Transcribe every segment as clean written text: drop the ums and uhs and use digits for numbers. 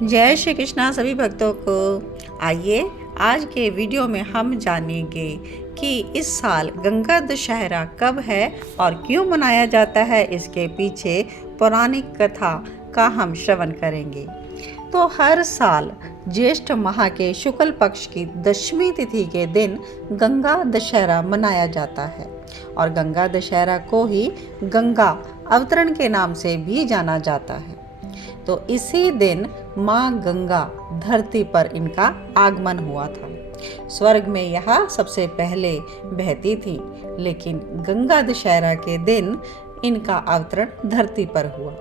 जय श्री कृष्णा सभी भक्तों को। आइए आज के वीडियो में हम जानेंगे कि इस साल गंगा दशहरा कब है और क्यों मनाया जाता है। इसके पीछे पौराणिक कथा का हम श्रवण करेंगे। तो हर साल ज्येष्ठ माह के शुक्ल पक्ष की दशमी तिथि के दिन गंगा दशहरा मनाया जाता है और गंगा दशहरा को ही गंगा अवतरण के नाम से भी जाना जाता है। तो इसी दिन माँ गंगा धरती पर इनका आगमन हुआ था। स्वर्ग में यह सबसे पहले बहती थी, लेकिन गंगा दशहरा के दिन इनका अवतरण धरती पर हुआ।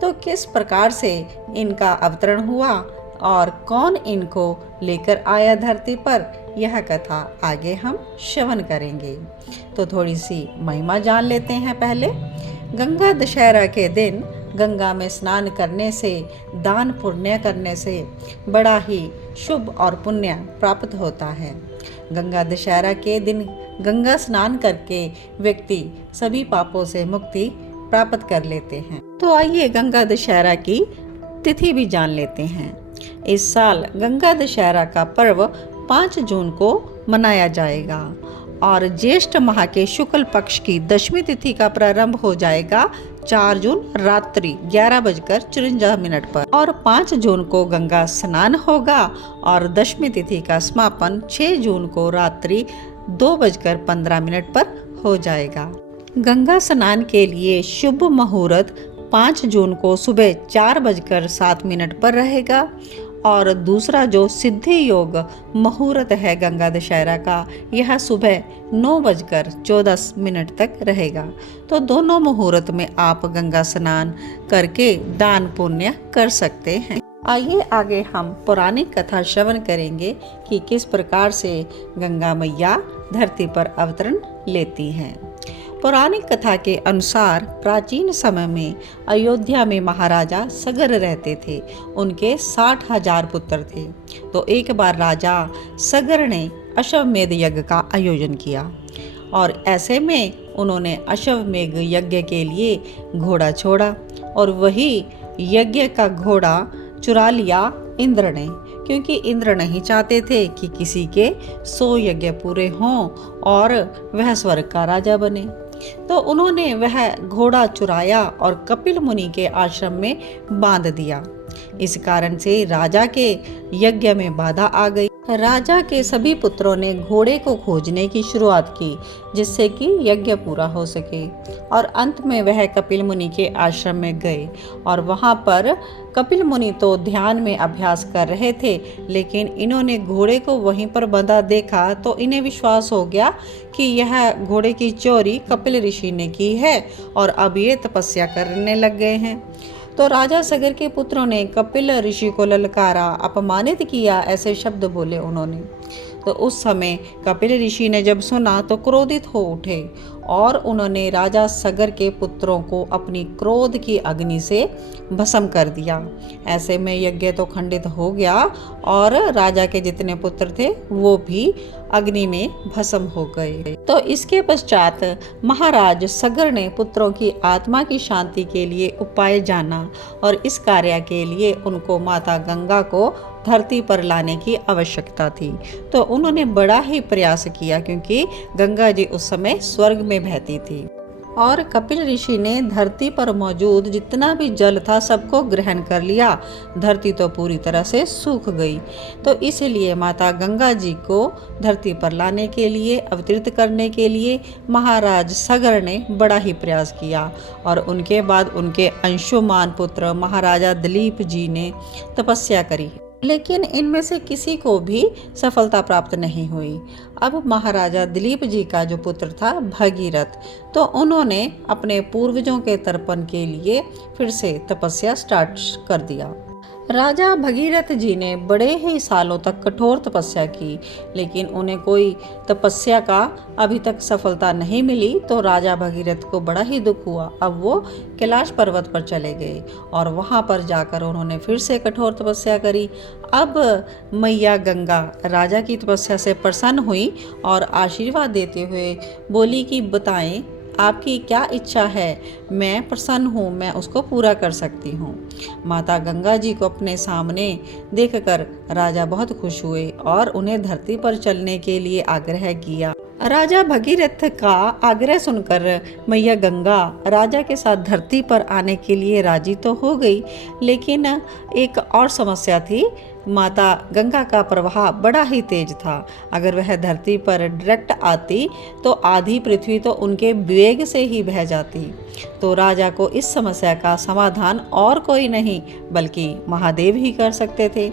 तो किस प्रकार से इनका अवतरण हुआ और कौन इनको लेकर आया धरती पर, यह कथा आगे हम श्रवण करेंगे। तो थोड़ी सी महिमा जान लेते हैं। पहले गंगा दशहरा के दिन गंगा में स्नान करने से, दान पुण्य करने से बड़ा ही शुभ और पुण्य प्राप्त होता है। गंगा दशहरा के दिन गंगा स्नान करके व्यक्ति सभी पापों से मुक्ति प्राप्त कर लेते हैं। तो आइए गंगा दशहरा की तिथि भी जान लेते हैं। इस साल गंगा दशहरा का पर्व 5 जून को मनाया जाएगा और ज्येष्ठ माह के शुक्ल पक्ष की दशमी तिथि का प्रारंभ हो जाएगा 4 जून रात्रि 11:54 पर और 5 जून को गंगा स्नान होगा और दशमी तिथि का समापन 6 जून को रात्रि 2:15 पर हो जाएगा। गंगा स्नान के लिए शुभ मुहूर्त 5 जून को सुबह 4:07 पर रहेगा और दूसरा जो सिद्धि योग मुहूर्त है गंगा दशहरा का, यह सुबह 9:14 तक रहेगा। तो दोनों मुहूर्त में आप गंगा स्नान करके दान पुण्य कर सकते हैं। आइए आगे हम पौराणिक कथा श्रवण करेंगे कि किस प्रकार से गंगा मैया धरती पर अवतरण लेती हैं। पौराणिक कथा के अनुसार प्राचीन समय में अयोध्या में महाराजा सगर रहते थे। उनके 60,000 पुत्र थे। तो एक बार राजा सगर ने अश्वमेध यज्ञ का आयोजन किया और ऐसे में उन्होंने अश्वमेध यज्ञ के लिए घोड़ा छोड़ा और वही यज्ञ का घोड़ा चुरा लिया इंद्र ने, क्योंकि इंद्र नहीं चाहते थे कि किसी के 100 यज्ञ पूरे हों और वह स्वर्ग का राजा बने। तो उन्होंने वह घोड़ा चुराया और कपिल मुनि के आश्रम में बांध दिया। इस कारण से राजा के यज्ञ में बाधा आ गई। राजा के सभी पुत्रों ने घोड़े को खोजने की शुरुआत की, जिससे कि यज्ञ पूरा हो सके और अंत में वह कपिल मुनि के आश्रम में गए और वहां पर कपिल मुनि तो ध्यान में अभ्यास कर रहे थे, लेकिन इन्होंने घोड़े को वहीं पर बंधा देखा तो इन्हें विश्वास हो गया कि यह घोड़े की चोरी कपिल ऋषि ने की है और अब ये तपस्या करने लग गए हैं। तो राजा सगर के पुत्रों ने कपिल ऋषि को ललकारा, अपमानित किया, ऐसे शब्द बोले उन्होंने। तो उस समय कपिल ऋषि ने जब सुना तो क्रोधित हो उठे और उन्होंने राजा सगर के पुत्रों को अपनी क्रोध की अग्नि से भस्म कर दिया। ऐसे में यज्ञ तो खंडित हो गया और राजा के जितने पुत्र थे वो भी अग्नि में भस्म हो गए। तो इसके पश्चात महाराज सगर ने पुत्रों की आत्मा की शांति के लिए उपाय जाना और इस कार्य के लिए उनको माता गंगा को धरती पर लाने की आवश्यकता थी। तो उन्होंने बड़ा ही प्रयास किया, क्योंकि गंगा जी उस समय स्वर्ग में बहती थी और कपिल ऋषि ने धरती पर मौजूद जितना भी जल था सबको ग्रहण कर लिया। धरती तो पूरी तरह से सूख गई। तो इसलिए माता गंगा जी को धरती पर लाने के लिए, अवतरित करने के लिए महाराज सगर ने बड़ा ही प्रयास किया और उनके बाद उनके अंशुमान पुत्र महाराजा दिलीप जी ने तपस्या करी, लेकिन इनमें से किसी को भी सफलता प्राप्त नहीं हुई। अब महाराजा दिलीप जी का जो पुत्र था भगीरथ, तो उन्होंने अपने पूर्वजों के तर्पण के लिए फिर से तपस्या स्टार्ट कर दिया। राजा भगीरथ जी ने बड़े ही सालों तक कठोर तपस्या की, लेकिन उन्हें कोई तपस्या का अभी तक सफलता नहीं मिली। तो राजा भगीरथ को बड़ा ही दुख हुआ। अब वो कैलाश पर्वत पर चले गए और वहां पर जाकर उन्होंने फिर से कठोर तपस्या करी। अब मैया गंगा राजा की तपस्या से प्रसन्न हुई और आशीर्वाद देते हुए बोली कि बताएं आपकी क्या इच्छा है, मैं प्रसन्न हूँ, मैं उसको पूरा कर सकती हूँ। माता गंगा जी को अपने सामने देखकर राजा बहुत खुश हुए और उन्हें धरती पर चलने के लिए आग्रह किया। राजा भगीरथ का आग्रह सुनकर मैया गंगा राजा के साथ धरती पर आने के लिए राजी तो हो गई, लेकिन एक और समस्या थी। माता गंगा का प्रवाह बड़ा ही तेज था। अगर वह धरती पर डायरेक्ट आती तो आधी पृथ्वी तो उनके वेग से ही बह जाती। तो राजा को इस समस्या का समाधान और कोई नहीं बल्कि महादेव ही कर सकते थे।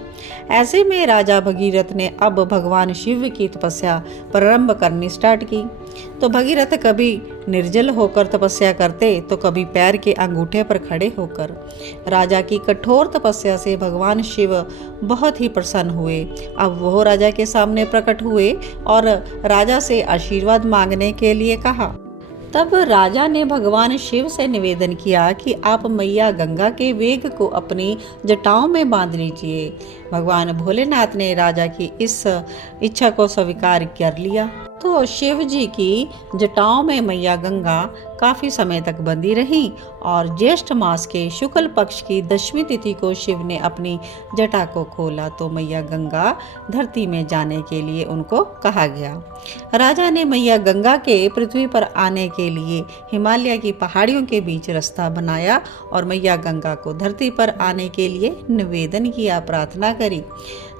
ऐसे में राजा भगीरथ ने अब भगवान शिव की तपस्या प्रारंभ करनी स्टार्ट की। तो भगीरथ कभी निर्जल होकर तपस्या करते तो कभी पैर के अंगूठे पर खड़े होकर। राजा की कठोर तपस्या से भगवान शिव बहुत ही प्रसन्न हुए। अब वो राजा के सामने प्रकट हुए और राजा से आशीर्वाद मांगने के लिए कहा। तब राजा ने भगवान शिव से निवेदन किया कि आप मैया गंगा के वेग को अपनी जटाओं में बांध लीजिए। भगवान भोलेनाथ ने राजा की इस इच्छा को स्वीकार कर लिया। तो शिव जी की जटाओं में मैया गंगा काफ़ी समय तक बंधी रहीं और ज्येष्ठ मास के शुक्ल पक्ष की दशमी तिथि को शिव ने अपनी जटा को खोला तो मैया गंगा धरती में जाने के लिए उनको कहा गया। राजा ने मैया गंगा के पृथ्वी पर आने के लिए हिमालय की पहाड़ियों के बीच रास्ता बनाया और मैया गंगा को धरती पर आने के लिए निवेदन किया, प्रार्थना करी।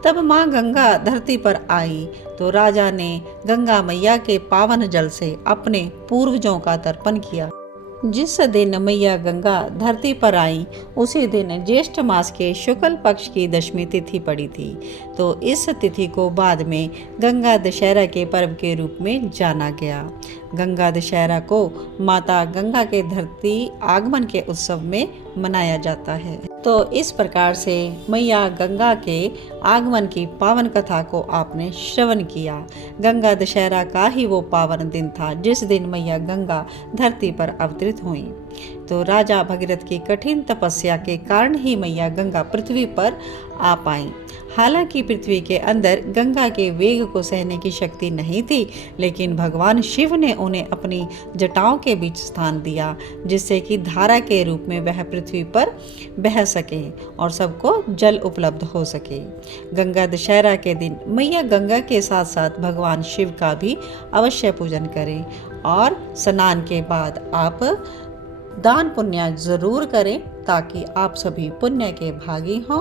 तब माँ गंगा धरती पर आई तो राजा ने गंगा मैया के पावन जल से अपने पूर्वजों का तर्पण किया। जिस दिन मैया गंगा धरती पर आई उसी दिन ज्येष्ठ मास के शुक्ल पक्ष की दशमी तिथि पड़ी थी। तो इस तिथि को बाद में गंगा दशहरा के पर्व के रूप में जाना गया। गंगा दशहरा को माता गंगा के धरती आगमन के उत्सव में मनाया जाता है। तो इस प्रकार से मैया गंगा के आगमन की पावन कथा को आपने श्रवण किया। गंगा दशहरा का ही वो पावन दिन था जिस दिन मैया गंगा धरती पर अवतरित हुई। तो राजा भगीरथ की कठिन तपस्या के कारण ही मैया गंगा पृथ्वी पर आ पाई। हालांकि पृथ्वी के अंदर गंगा के वेग को सहने की शक्ति नहीं थी, लेकिन भगवान शिव ने उन्हें अपनी जटाओं के बीच स्थान दिया जिससे कि धारा के रूप में वह पृथ्वी पर बह सके और सबको जल उपलब्ध हो सके। गंगा दशहरा के दिन मैया गंगा के साथ साथ भगवान शिव का भी अवश्य पूजन करें और स्नान के बाद आप दान पुण्य जरूर करें ताकि आप सभी पुण्य के भागी हों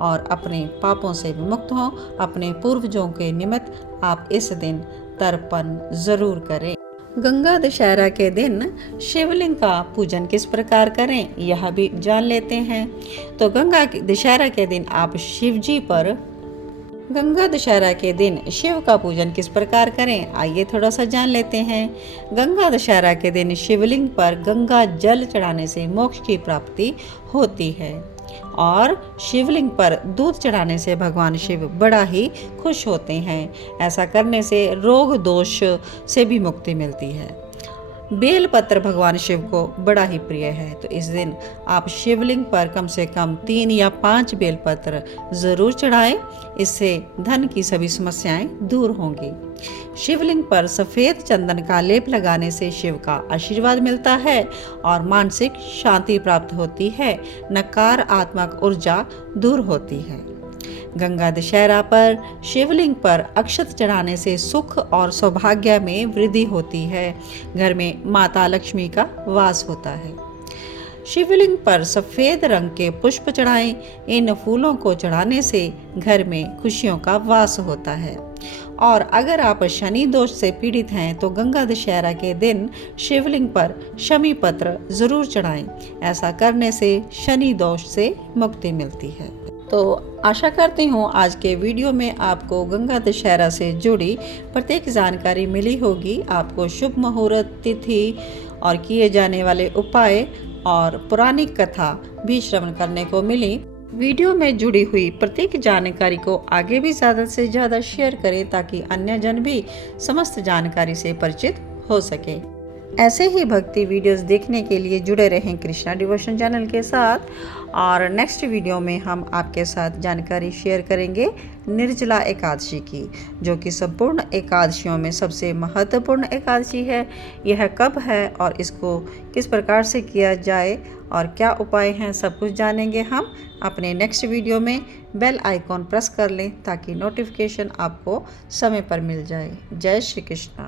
और अपने पापों से विमुक्त हों। अपने पूर्वजों के निमित्त आप इस दिन तर्पण जरूर करें। गंगा दशहरा के दिन शिवलिंग का पूजन किस प्रकार करें यह भी जान लेते हैं। तो गंगा दशहरा के दिन आप शिव जी पर गंगा दशहरा के दिन शिव का पूजन किस प्रकार करें आइए थोड़ा सा जान लेते हैं। गंगा दशहरा के दिन शिवलिंग पर गंगा जल चढ़ाने से मोक्ष की प्राप्ति होती है और शिवलिंग पर दूध चढ़ाने से भगवान शिव बड़ा ही खुश होते हैं। ऐसा करने से रोग दोष से भी मुक्ति मिलती है। बेल पत्र भगवान शिव को बड़ा ही प्रिय है। तो इस दिन आप शिवलिंग पर कम से कम 3 या 5 बेल पत्र जरूर चढ़ाएं। इससे धन की सभी समस्याएं दूर होंगी। शिवलिंग पर सफ़ेद चंदन का लेप लगाने से शिव का आशीर्वाद मिलता है और मानसिक शांति प्राप्त होती है, नकारात्मक ऊर्जा दूर होती है। गंगा दशहरा पर शिवलिंग पर अक्षत चढ़ाने से सुख और सौभाग्य में वृद्धि होती है। घर में माता लक्ष्मी का वास होता है। शिवलिंग पर सफ़ेद रंग के पुष्प चढ़ाएं। इन फूलों को चढ़ाने से घर में खुशियों का वास होता है। और अगर आप शनि दोष से पीड़ित हैं तो गंगा दशहरा के दिन शिवलिंग पर शमी पत्र जरूर चढ़ाएं। ऐसा करने से शनि दोष से मुक्ति मिलती है। तो आशा करती हूँ आज के वीडियो में आपको गंगा दशहरा से जुड़ी प्रत्येक जानकारी मिली होगी। आपको शुभ मुहूर्त, तिथि और किए जाने वाले उपाय और पुरानी कथा भी श्रवण करने को मिली। वीडियो में जुड़ी हुई प्रत्येक जानकारी को आगे भी ज़्यादा से ज़्यादा शेयर करें ताकि अन्य जन भी समस्त जानकारी से परिचित हो सके। ऐसे ही भक्ति वीडियोस देखने के लिए जुड़े रहें कृष्णा डिवोशन चैनल के साथ और नेक्स्ट वीडियो में हम आपके साथ जानकारी शेयर करेंगे निर्जला एकादशी की, जो कि संपूर्ण एकादशियों में सबसे महत्वपूर्ण एकादशी है। यह कब है और इसको किस प्रकार से किया जाए और क्या उपाय हैं, सब कुछ जानेंगे हम अपने नेक्स्ट वीडियो में। बेल आइकॉन प्रेस कर लें ताकि नोटिफिकेशन आपको समय पर मिल जाए। जय श्री कृष्ण।